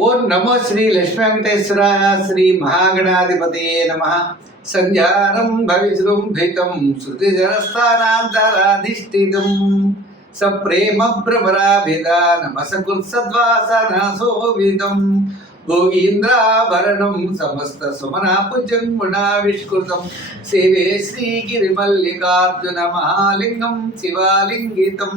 ఓం నమో శ్రీ లక్ష్మీవెంకటేశ్వర శ్రీ మహాగణాధిపతయే నమ. సంధ్యానం భవిజృంభితం శృతి జనస్థానాంతరాధిష్ఠితం సప్రేమ భ్రమరాభిద నమసకృత్సద్వాసనాశోభితం గోగీంద్రాభరణం సమస్త సుమనాపుజం గుణావిష్కృతం. సేవే శ్రీగిరిమల్లికార్జున మహాలింగం శివాలింగితం.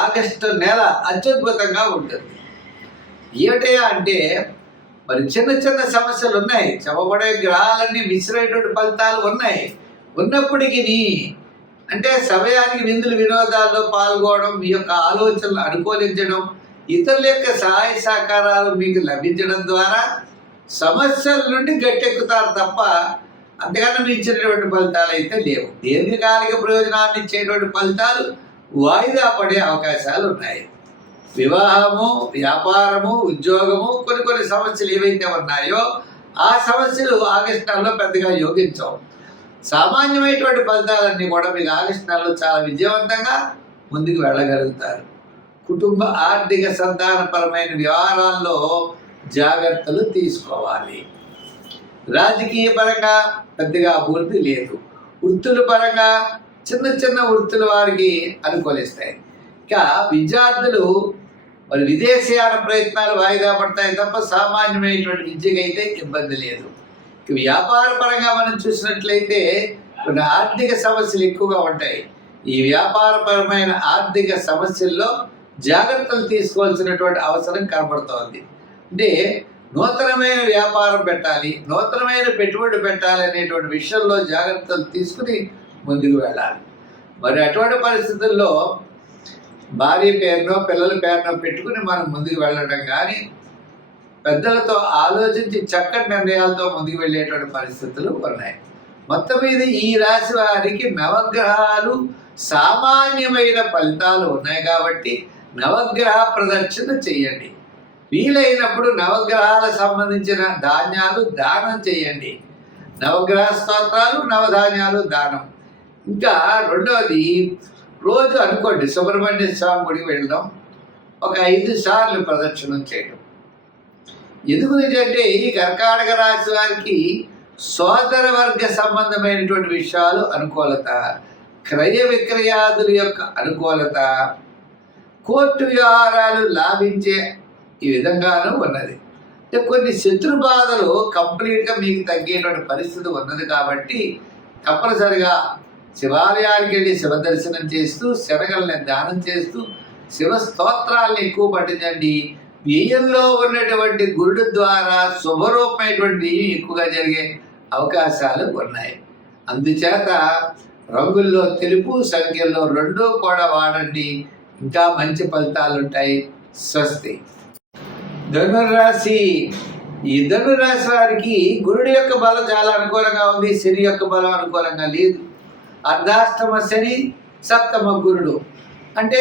ఆగస్టు నెల అత్యద్భుతంగా ఉంటుంది. ఏమిటయా అంటే మరి చిన్న చిన్న సమస్యలు ఉన్నాయి. చెప్పబడే గ్రహాలన్నీ మిశ్రమైనటువంటి ఫలితాలు ఉన్నాయి. ఉన్నప్పటికీ అంటే సమయానికి విందులు వినోదాల్లో పాల్గొనడం మీ యొక్క ఆలోచనలు అనుకూలించడం ఇతరుల యొక్క సహాయ సహకారాలు మీకు లభించడం ద్వారా సమస్యల నుండి గట్టెక్కుతారు తప్ప అంతకన్నా మించినటువంటి ఫలితాలు అయితే లేవు. దీర్ఘకాలిక ప్రయోజనాన్ని ఇచ్చేటువంటి ఫలితాలు వాయిదా పడే అవకాశాలు ఉన్నాయి. వివాహము వ్యాపారము ఉద్యోగము కొన్ని కొన్ని సమస్యలు ఏవైతే ఉన్నాయో ఆ సమస్యలు ఆగస్టు నెలలో పెద్దగా యోగించవు. సామాన్యమైనటువంటి ఫలితాలన్నీ కూడా మీకు ఆగస్టు నెలలో చాలా విజయవంతంగా ముందుకు వెళ్ళగలుగుతారు. కుటుంబ ఆర్థిక సంతానపరమైన వ్యవహారాల్లో జాగ్రత్తలు తీసుకోవాలి. రాజకీయ పరంగా పెద్దగా అభివృద్ధి లేదు. వృత్తుల పరంగా చిన్న చిన్న వృత్తుల వారికి అనుకూలిస్తాయి. ఇక విద్యార్థులు మరి విదేశీయాన ప్రయత్నాలు వాయిదా పడతాయి తప్ప సామాన్యమైనటువంటి విద్యకైతే ఇబ్బంది లేదు. వ్యాపార పరంగా మనం చూసినట్లయితే కొన్ని ఆర్థిక సమస్యలు ఎక్కువగా ఉంటాయి. ఈ వ్యాపారపరమైన ఆర్థిక సమస్యల్లో జాగ్రత్తలు తీసుకోవాల్సినటువంటి అవసరం కనబడుతోంది. అంటే నూతనమైన వ్యాపారం పెట్టాలి నూతనమైన పెట్టుబడి పెట్టాలి అనేటువంటి విషయంలో జాగ్రత్తలు తీసుకుని ముందుకు వెళ్ళాలి. మరి అటువంటి పరిస్థితుల్లో భార్య పేరునో పిల్లల పేరునో పెట్టుకుని మనం ముందుకు వెళ్ళడం కానీ పెద్దలతో ఆలోచించి చక్కటి నిర్ణయాలతో ముందుకు వెళ్ళేటువంటి పరిస్థితులు ఉన్నాయి. మొత్తం మీద ఈ రాశి వారికి నవగ్రహాలు సామాన్యమైన ఫలితాలు ఉన్నాయి కాబట్టి నవగ్రహ ప్రదక్షిణ చేయండి. వీలైనప్పుడు నవగ్రహాలకు సంబంధించిన ధాన్యాలు దానం చేయండి. నవగ్రహ స్తోత్రాలు నవధాన్యాలు దానం. ఇంకా రెండవది రోజు అనుకోండి సుబ్రహ్మణ్య స్వామి గుడికి వెళ్ళడం ఒక ఐదు సార్లు ప్రదక్షిణం చేయడం. ఎందుకు అంటే ఈ కర్కాటక రాశి వారికి సోదర వర్గ సంబంధమైనటువంటి విషయాలు అనుకూలత క్రయ విక్రయాదుల యొక్క అనుకూలత కోర్టు వ్యవహారాలు లాభించే ఈ విధంగానూ ఉన్నది. అంటే కొన్ని శత్రు బాధలు కంప్లీట్గా మీకు తగ్గేటువంటి పరిస్థితి ఉన్నది కాబట్టి తప్పనిసరిగా శివాలయానికి వెళ్ళి శివ దర్శనం చేస్తూ శనగల్ని దానం చేస్తూ శివ స్తోత్రాలను ఎక్కువ పట్టించండి బియ్యంలో ఉన్నటువంటి గురుడు ద్వారా శుభరూపమైనటువంటి బియ్యం ఎక్కువగా జరిగే అవకాశాలు ఉన్నాయి. అందుచేత రంగుల్లో తెలుపు సంఖ్యలో రెండూ కూడా వాడండి. ఇంకా మంచి ఫలితాలు ఉంటాయి. స్వస్తి. ధనురాశి ఈ ధనురాశి వారికి గురుడి యొక్క బలం చాలా అనుకూలంగా ఉంది. శని యొక్క బలం అనుకూలంగా లేదు. అర్ధాష్టమ శని సప్తమ గురుడు. అంటే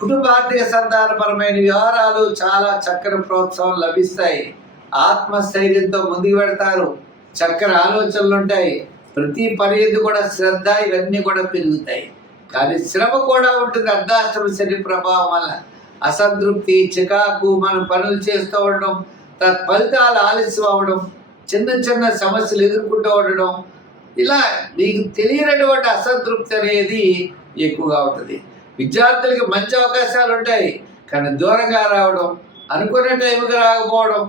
కుటుంబార్థిక సంతానపరమైన వ్యవహారాలు చాలా చక్కని ప్రోత్సాహం లభిస్తాయి. ఆత్మస్థైర్యంతో ముందుకు పెడతారు చక్కని ఆలోచనలు ఉంటాయి. ప్రతి పని కూడా శ్రద్ధ ఇవన్నీ కూడా పెరుగుతాయి. కానీ శ్రమ కూడా ఉంటుంది అర్ధాష్టమ శని ప్రభావం వల్ల. అసంతృప్తి చికాకు మనం పనులు చేస్తూ ఉండడం తత్ఫలితాలు ఆలస్యం అవ్వడం చిన్న చిన్న సమస్యలు ఎదుర్కొంటూ ఉండడం ఇలా నీకు తెలియనటువంటి అసంతృప్తి అనేది ఎక్కువగా ఉంటుంది. విద్యార్థులకి మంచి అవకాశాలు ఉంటాయి కానీ దూరంగా రావడం అనుకునే టైంకి రాకపోవడం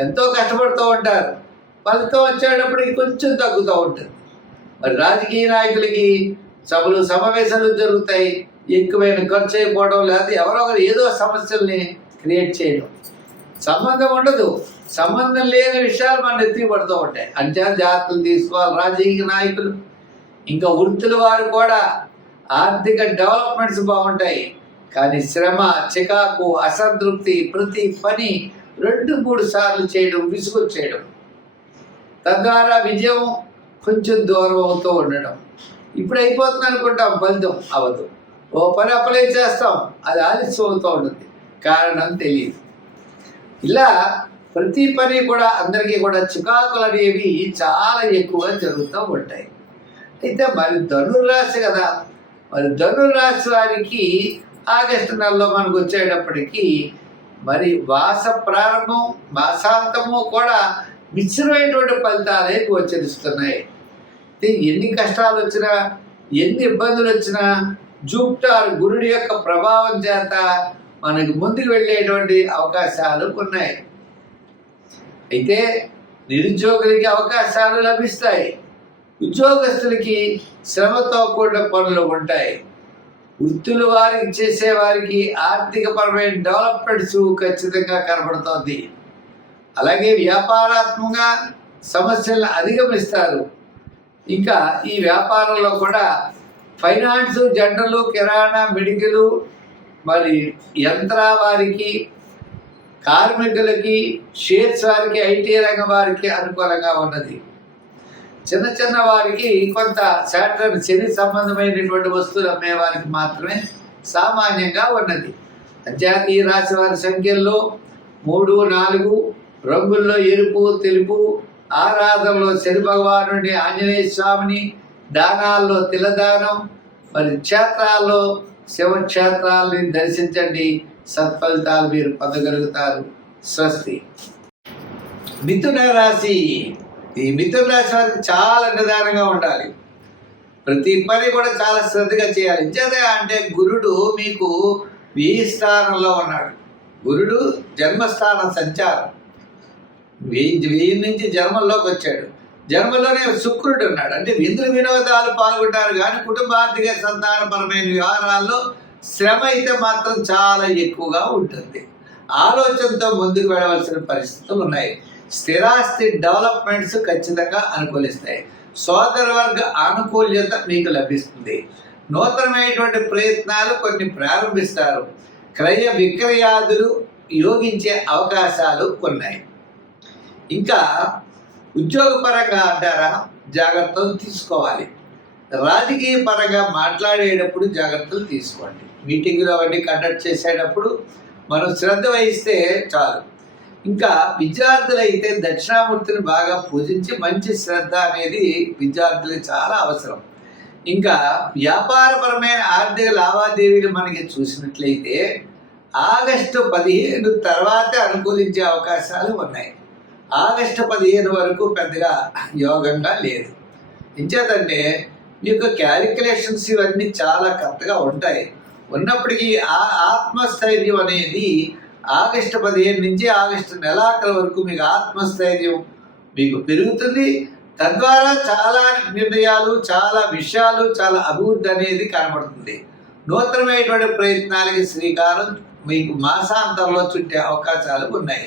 ఎంతో కష్టపడుతూ ఉంటారు. ఫలితం వచ్చేటప్పటికి కొంచెం తగ్గుతూ ఉంటుంది. మరి రాజకీయ నాయకులకి సభలు సమావేశాలు జరుగుతాయి ఎక్కువైన ఖర్చు అయిపోవడం లేకపోతే ఎవరో ఒకరు ఏదో సమస్యల్ని క్రియేట్ చేయడం. సంబంధం ఉండదు. సంబంధం లేని విషయాలు మన ఎత్తిపడుతూ ఉంటాయి. అంచనా జాగ్రత్తలు తీసుకోవాలి రాజకీయ నాయకులు. ఇంకా వృత్తుల వారు కూడా ఆర్థిక డెవలప్మెంట్స్ బాగుంటాయి. కానీ శ్రమ చికాకు అసంతృప్తి ప్రతి పని రెండు మూడు సార్లు చేయడం విసుగు చేయడం తద్వారా విజయం కొంచెం దూరం అవుతూ ఉండడం. ఇప్పుడు అయిపోతుంది అనుకుంటాం ఫలితం అవ్వదు ఓ పని అప్లై చేస్తాం అది ఆలస్యం అవుతూ ఉంటుంది. కారణం తెలియదు. ఇలా ప్రతి పని కూడా అందరికీ కూడా చికాకులు అనేవి చాలా ఎక్కువగా జరుగుతూ ఉంటాయి అయితే మరి ధనుర్రాశి కదా మరి ధనుర్రాశి వారికి ఆగస్టు నెలలో మనకు వచ్చేటప్పటికీ మరి మాస ప్రారంభం మాసాంతము కూడా మిశ్రమైనటువంటి ఫలితాలే గోచరిస్తున్నాయి ఎన్ని కష్టాలు వచ్చినా ఎన్ని ఇబ్బందులు వచ్చినా జూప్టార్ గురుడి యొక్క ప్రభావం చేత మనకు ముందుకు వెళ్ళేటువంటి అవకాశాలు ఉన్నాయి అయితే నిరుద్యోగులకి అవకాశాలు లభిస్తాయి. ఉద్యోగస్తులకి శ్రమతో కూడిన పనులు ఉంటాయి. వృత్తులు వారికి చేసే వారికి ఆర్థికపరమైన డెవలప్మెంట్స్ ఖచ్చితంగా కనబడుతోంది. అలాగే వ్యాపారాత్మకంగా సమస్యలను అధిగమిస్తారు. ఇంకా ఈ వ్యాపారంలో కూడా ఫైనాన్స్ జనరల్ కిరాణా మెడికల్ మరి యంత్ర వారికి కార్మికులకి షేర్స్ వారికి ఐటీ రంగం వారికి అనుకూలంగా ఉన్నది. చిన్న చిన్న వారికి కొంత శాటర్ శని సంబంధమైనటువంటి వస్తువులు అమ్మే వారికి మాత్రమే సామాన్యంగా ఉన్నది. అంత్యాతీయ రాశి వారి సంఖ్యల్లో మూడు నాలుగు రంగుల్లో ఎరుపు తెలుపు ఆరాధనలో శని భగవానుడి ఆంజనేయ స్వామిని దానాల్లో తిలదానం మరి క్షేత్రాల్లో శివక్షేత్రాలని దర్శించండి. సత్ఫలితాలు మీరు పొందగలుగుతారు. స్వస్తి. మిథున రాశి. ఈ మిథున రాశి వారికి చాలా నిదానంగా ఉండాలి. ప్రతి పని కూడా చాలా శ్రద్ధగా చేయాలి. ఇంచేత అంటే గురుడు మీకు వెయ్యి స్థానంలో ఉన్నాడు. గురుడు జన్మస్థానం సంచారం. వెయ్యి వెయ్యి నుంచి జన్మల్లోకి వచ్చాడు. జన్మలోనే శుక్రుడు ఉన్నాడు. అంటే విందు వినోదాలు పాల్గొంటారు కానీ కుటుంబార్థిక సంతానపరమైన వ్యవహారాల్లో శ్రమ అయితే మాత్రం చాలా ఎక్కువగా ఉంటుంది. ఆలోచనతో ముందుకు వెళ్ళవలసిన పరిస్థితులు ఉన్నాయి. స్థిరాస్తి డెవలప్మెంట్స్ ఖచ్చితంగా అనుకూలిస్తాయి. సోదర వర్గ ఆనుకూల్యత మీకు లభిస్తుంది. నూతనమైనటువంటి ప్రయత్నాలు కొన్ని ప్రారంభిస్తారు. క్రయ విక్రయాదులు యోగించే అవకాశాలు ఉన్నాయి. ఇంకా ఉద్యోగపరంగా అంటారా? జాగ్రత్తలు తీసుకోవాలి. రాజకీయ పరంగా మాట్లాడేటప్పుడు జాగ్రత్తలు తీసుకోండి. మీటింగులు అవన్నీ కండక్ట్ చేసేటప్పుడు మనం శ్రద్ధ వహిస్తే చాలు. ఇంకా విద్యార్థులు అయితే దక్షిణామూర్తిని బాగా పూజించి మంచి శ్రద్ధ అనేది విద్యార్థులకు చాలా అవసరం. ఇంకా వ్యాపారపరమైన ఆర్థిక లావాదేవీలు మనకి చూసినట్లయితే ఆగస్టు పదిహేను తర్వాతే అనుకూలించే అవకాశాలు ఉన్నాయి. ఆగస్టు పదిహేను వరకు పెద్దగా యోగంగా లేదు. ఇంచేతంటే మీ యొక్క క్యాలిక్యులేషన్స్ ఇవన్నీ చాలా కరెక్ట్గా ఉంటాయి. ఉన్నప్పటికీ ఆ ఆత్మస్థైర్యం అనేది ఆగస్టు పదిహేను నుంచి ఆగస్టు నెలాఖరు వరకు మీకు ఆత్మస్థైర్యం మీకు పెరుగుతుంది. తద్వారా చాలా నిర్ణయాలు చాలా విషయాలు చాలా అభివృద్ధి అనేది కనబడుతుంది. నూతనమైనటువంటి ప్రయత్నాలకి శ్రీకారం మీకు మాసాంతంలో చుట్టే అవకాశాలు ఉన్నాయి.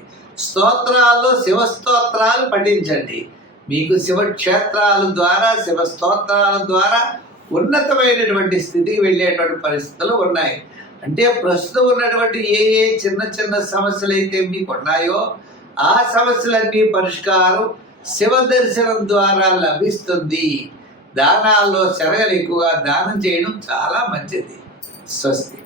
స్తోత్రాల్లో శివస్తోత్రాలు పఠించండి. మీకు శివక్షేత్రాల ద్వారా శివ స్తోత్రాల ద్వారా ఉన్నతమైనటువంటి స్థితికి వెళ్ళేటువంటి పరిస్థితులు ఉన్నాయి. అంటే ప్రస్తుతం ఉన్నటువంటి ఏ ఏ చిన్న చిన్న సమస్యలు అయితే మీకు ఉన్నాయో ఆ సమస్యలన్నీ పరిష్కారం శివ దర్శనం ద్వారా లభిస్తుంది. దానాల్లో శరగలు ఎక్కువగా దానం చేయడం చాలా మంచిది. స్వస్తి.